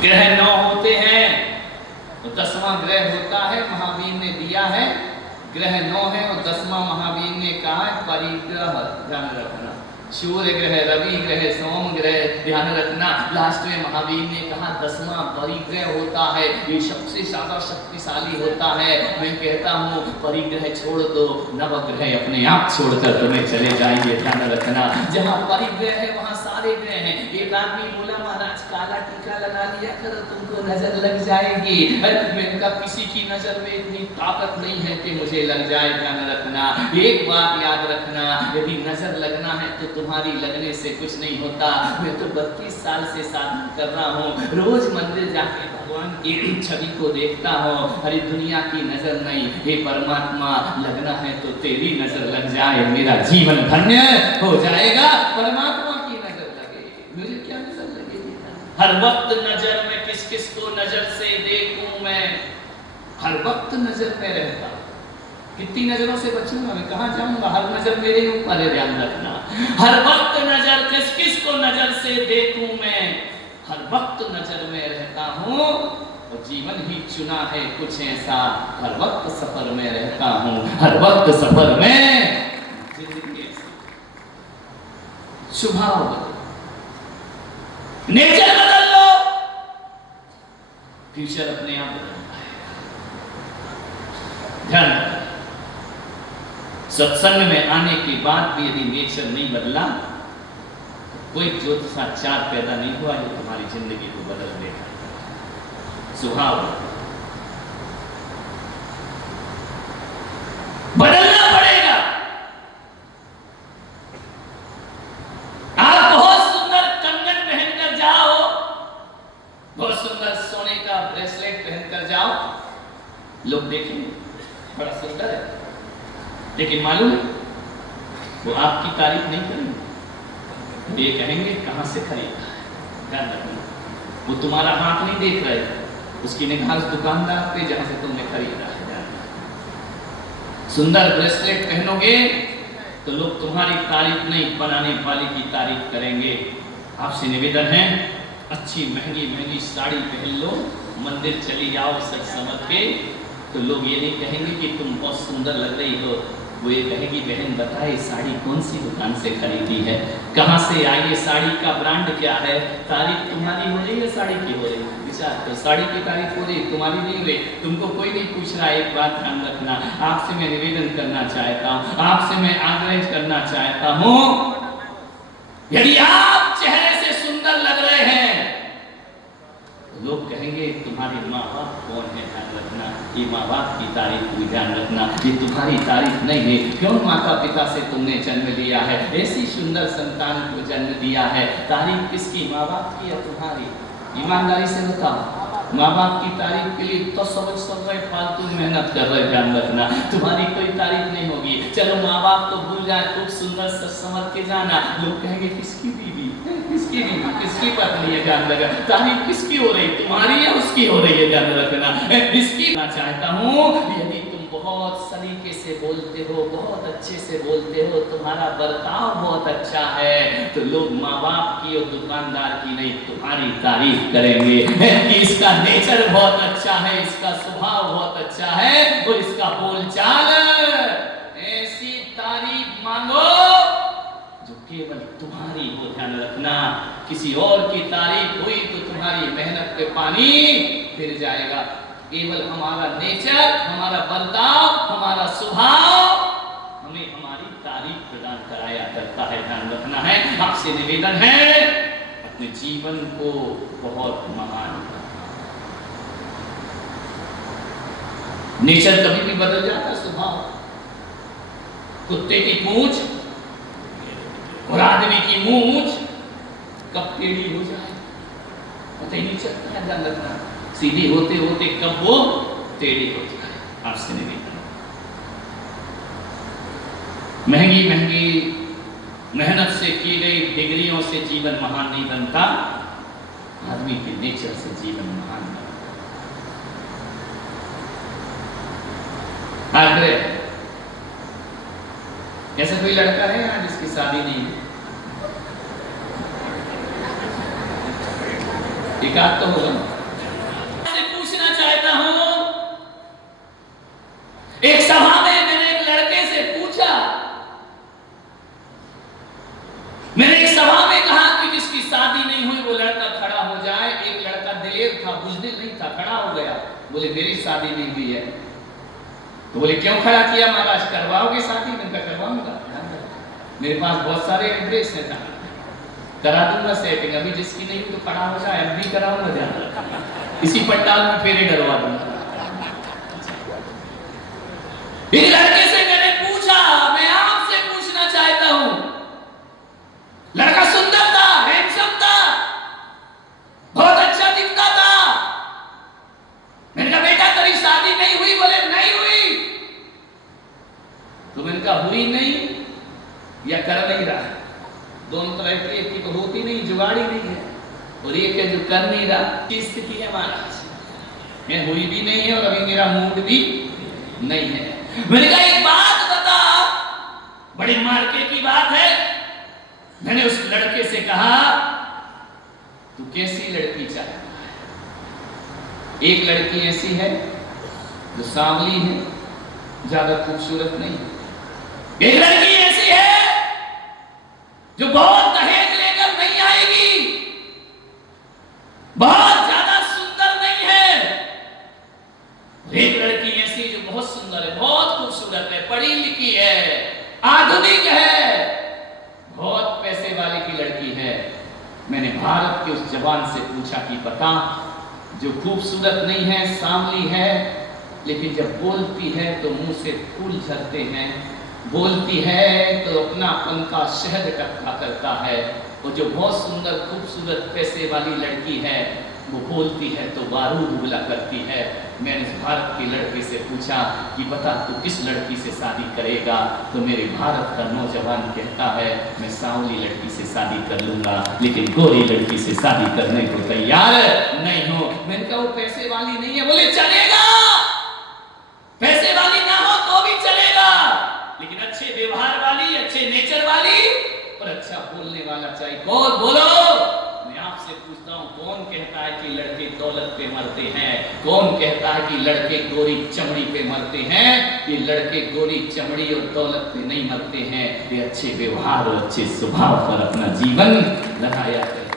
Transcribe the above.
ग्रह 9 होते हैं तो 10वां ग्रह होता है, महावीर ने दिया है ग्रह 9 है और 10वां महावीर ने कहा है परिग्रह, ध्यान रखना। सूर्य ग्रह, रवि ग्रह, सोम ग्रह, ध्यान रखना। लास्ट में महावीर ने कहा 10वां परिग्रह होता है, ये सबसे ज्यादा शक्तिशाली होता है। मैं कहता हूँ परिग्रह छोड़ दो, नवग्रह अपने आप छोड़कर तुम्हें चले जाएंगे, ध्यान रखना। जहाँ परिग्रह है वहाँ सारे ग्रह हैं। एक आदमी बोला महाराज काला टीका लगा लिया करो तुमको नजर लग जाएगी। मैंने कहा किसी की नजर में इतनी ताकत नहीं है कि मुझे लग जाए, ध्यान रखना। एक बात याद रखना, यदि नजर लगना है तो तुम्हारी लगने से कुछ नहीं होता। मैं तो 32 साल से साधना कर रहा हूँ, रोज मंदिर जाके भगवान की छवि को देखता हूँ। अरे दुनिया की नजर नहीं, हे परमात्मा लगना है तो तेरी नजर लग जाए, मेरा जीवन धन्य हो जाएगा। परमात्मा की नजर लगे, मुझे क्या नजर लगेगी? हर वक्त नजर में किस किस को नजर से देखूं मैं, हर वक्त नजर में रहता। कितनी नजरों से बचूंगा मैं, कहाँ जाऊंगा? हर नजर मेरे ऊपर है, ध्यान रखना। हर वक्त नजर किस किस को नजर से देखूं मैं, हर वक्त नजर में रहता हूँ और जीवन ही चुना है कुछ ऐसा, हर वक्त सफर में रहता हूँ, हर वक्त सफर में। जिंदगी स्वभाव बदलो, नेचर बदल लो, फ्यूचर अपने आप बदलता है। ध्यान रखना, सत्संग में आने के बाद भी यदि नेचर नहीं बदला तो कोई ज्योतिषाचार पैदा नहीं हुआ जो तुम्हारी जिंदगी को बदल देगा। स्वभाव बदलना पड़ेगा। आप बहुत सुंदर कंगन पहनकर जाओ, बहुत सुंदर सोने का ब्रेसलेट पहनकर जाओ, लोग देखेंगे बड़ा सुंदर है, लेकिन मालूम है वो आपकी तारीफ नहीं करेंगे, ये कहेंगे कहां से खरीदा है। ध्यान रखना, वो तुम्हारा हाथ नहीं देख रहे, उसकी निगाह उस दुकानदार पे जहां से तुमने खरीदा है। सुंदर ब्रेसलेट पहनोगे तो लोग तुम्हारी तारीफ नहीं, बनाने वाले की तारीफ करेंगे। आपसे निवेदन है अच्छी महंगी महंगी साड़ी पहन लो, मंदिर चली जाओ सच समझ के, तो लोग ये नहीं कहेंगे कि तुम बहुत सुंदर लग रही हो, वो ये कहेगी बहन बताए साड़ी कौन सी दुकान से खरीदी है, कहाँ से आई है, साड़ी का ब्रांड क्या है। तारीफ तुम्हारी हो रही है साड़ी की हो रही है, तो साड़ी की तारीफ हो रही, तुम्हारी नहीं हो रही। तुमको कोई नहीं पूछ रहा। एक बात ध्यान रखना, आपसे मैं निवेदन करना चाहता हूँ, आपसे मैं आग्रह करना चाहता हूँ, यदि आप चेहरे से सुंदर लग रहे हैं तो लोग कहेंगे तुम्हारे माँ बाप कौन है, ध्यान रखना। ये माँ बाप की तारीफ हुई, ध्यान रखना, ये तुम्हारी तारीफ नहीं है। क्यों माता पिता से तुमने जन्म लिया है, ऐसी सुंदर संतान को जन्म दिया है, तारीफ किसकी, माँ बाप की या तुम्हारी? ईमानदारी से बताओ, माँ बाप की तारीफ के लिए तो समझ रहे फालतू मेहनत कर रहे, ध्यान रखना। तुम्हारी कोई तारीफ नहीं होगी। चलो माँ बाप तो भूल जाए, खूब सुंदर समझ के जाना, लोग कहेंगे किसकी बीवी, किसकी बीवी, किसकी पत्नी है, ध्यान रखना। तारीफ किसकी हो रही, तुम्हारी या उसकी हो रही है, ध्यान रखना। इसकी मैं चाहता हूँ यदि तुम बहुत सलीके से बोलते हो, बहुत अच्छे से बोलते हो, तुम्हारा बर्ताव बहुत अच्छा है, तो लोग माँ बाप की और दुकानदार की नहीं तुम्हारी तारीफ करेंगे कि इसका नेचर बहुत अच्छा है, इसका स्वभाव बहुत अच्छा है और इसका बोलचाल। ऐसी तारीफ मांगो जो केवल तुम्हारी हो, ध्यान रखना। किसी और की तारीफ हुई तो तुम्हारी मेहनत पे पानी फिर जाएगा। केवल हमारा नेचर, हमारा बर्ताव, हमारा स्वभाव हमें हमारी तारीफ प्रदान कराया करता है, ध्यान रखना है। आपसे निवेदन है अपने जीवन को बहुत महान। नेचर कभी भी बदल जाता, स्वभाव। कुत्ते की पूंछ और आदमी की मूंछ कब टेढ़ी हो जाए पता ही नहीं चलता है, ध्यान रखना। सीधी होते होते कब वो टेढ़ी हो जाए। आपसे निवेदन, महंगी महंगी मेहनत से की गई डिग्रियों से जीवन महान नहीं बनता, आदमी के नेचर से जीवन महान बनता। आग्रह, ऐसा कोई लड़का है यहाँ जिसकी शादी नहीं है? एक आध तो होगा। से पूछना चाहता हूं, एक सभा में मैंने एक लड़के से पूछा, मैंने एक सभा में कहा कि जिसकी शादी नहीं हुई वो लड़का खड़ा हो जाए। एक लड़का दिलेर था, बुजदिल नहीं था, खड़ा हो गया। बोले मेरी शादी नहीं हुई है। तो बोले क्यों खड़ा किया महाराज, करवाओगे शादी? मैंने कहा करवाऊंगा, मेरे पास बहुत सारे एड्रेस है, करा दूंगा सेटिंग। अभी जिसकी नहीं हुई तो खड़ा हो जाए, अब भी कराऊंगा, जाना इसी पंडाल में फेरे डरवा दूंगा। एक लड़के से मैंने पूछा, मैं आपसे पूछना चाहता हूं, लड़का सुंदर था, हैंडसम था, बहुत अच्छा दिखता था। मैंने कहा बेटा तेरी शादी नहीं हुई? बोले नहीं हुई। तो मैंने कहा हुई नहीं या कर नहीं रहा? दोनों तरह की, एक की तो होती नहीं, जुगाड़ी नहीं है, और एक है जो कर नहीं रहा। की स्थिति है महाराज, मैं हुई भी नहीं है और अभी मेरा मूड भी नहीं है। मैंने कहा एक बात बता, बड़ी मार्के की बात है। मैंने उस लड़के से कहा तू कैसी लड़की चाहता है? एक लड़की ऐसी है जो सांवली है, ज्यादा खूबसूरत नहीं। एक लड़की ऐसी है जो बहुत दहेज लेकर नहीं आएगी, बहुत ज्यादा सुंदर नहीं है। एक लड़की ऐसी जो बहुत सुंदर है, बहुत खूबसूरत है, पढ़ी लिखी है, आधुनिक है, बहुत पैसे वाले की लड़की है। मैंने भारत के उस जवान से पूछा कि बता, जो खूबसूरत नहीं है, सांवली है, लेकिन जब बोलती है तो मुंह से फूल झरते हैं, बोलती है तो अपनापन का शहद इकट्ठा करता है। और जो बहुत सुंदर खूबसूरत पैसे वाली लड़की है, वो बोलती है तो बारूद उगला करती है। मैंने इस भारत के लड़के से पूछा कि बता तू किस लड़की से शादी करेगा? तो मेरे भारत का नौजवान कहता है मैं सांवली लड़की से शादी कर लूंगा, लेकिन गोरी लड़की से शादी करने को तैयार नहीं हूं। मैंने कहा वो पैसे वाली नहीं है। बोले चलेगा, पैसे वाली ना हो तो भी चलेगा, लेकिन अच्छे व्यवहार वाली, अच्छे नेचर वाली और अच्छा बोलने वाला चाहिए। कौन? बोलो। मैं आपसे पूछता हूं, कौन कहता है कि लड़के दौलत पे मरते हैं? कौन कहता है कि लड़के गोरी चमड़ी पे मरते हैं? ये लड़के गोरी चमड़ी और दौलत पे नहीं मरते हैं, ये अच्छे व्यवहार और अच्छे स्वभाव पर अपना जीवन लगाया करते हैं।